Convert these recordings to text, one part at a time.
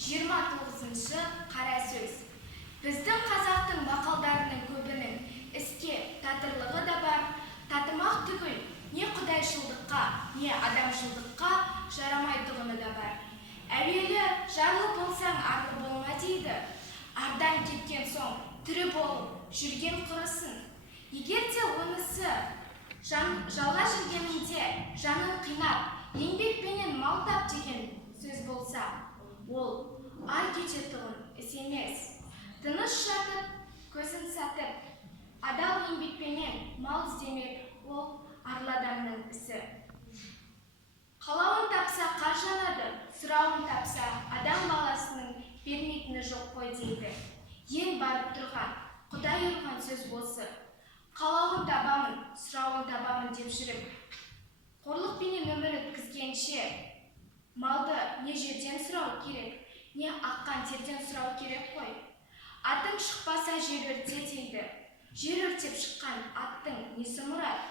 29-шы қара сөз. Біздің қазақтың мақалдарының көбінің іске татырлығы да бар, татымақ түгіл, не құдайшылдыққа, не адамшылдыққа жарамайтұғыны да бар. Әуелі жарлы болсаң арлы болма дейді. Ардан кеткен соң тірі болып жүрген құрысын. Егер де онысы жалға жүргеніңде жанын қинап, еңбекпенен мал тап деген сөз болса, ол ар кечетұғын іс емес. Тыныш жатып, көзін сатып, адал еңбекпенен мал іздемек ол арлы адамның ісі. Қалауын тапса қар жанады, сұрауын тапса адам баласының бермейтіні жоқ қой дейді. Ең барып тұрған, Құдай ұрған сөз болсы. Қалауын табамын, сұрауын табамын деп жүріп, қорлықпенен өмір өткізгенше, малды не жерден сұрау керек, не аққан терден сұрау керек қой. Атың шықпаса жер өрте дейді. Жер өртеп шыққан аттың несі мұрат?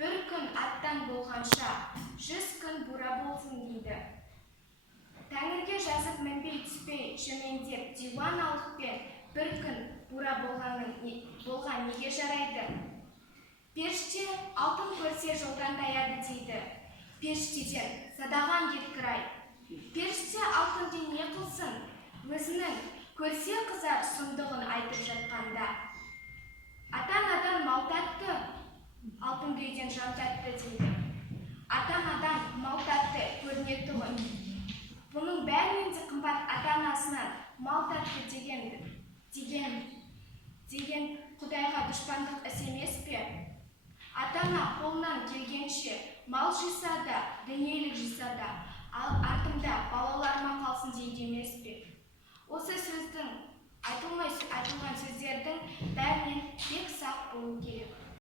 Бір күн аттан болғанша, 100 күн бура болсын дейді. Тәңірге жазып мінбей түспей жөмендеп диваналықпен бір күн бура болған неге жарайды? Періште алтын көрсе жолдан таяды дейді. Періштеден садаған кеткір-ай. Періште алтынды не қылсын? Өзінің көрсе қызар сұмдығын айтып жатқанда. Атан-адан мал татты, алтын бүйден жан татты дейді. Атан-адан мал татты көрінетұғын. Бұның бәрінен де қымбат ата-анасынан мал татты деген Құдайға дұшпандық іс емес пе? Ата-ана қолынан келгенше мал жиса да, дүниелік жиса да, артымда балаларыма қалсын дейді емес пе? Осы сөздің, айтылған сөздердің бәрінен бек сақ болу керек.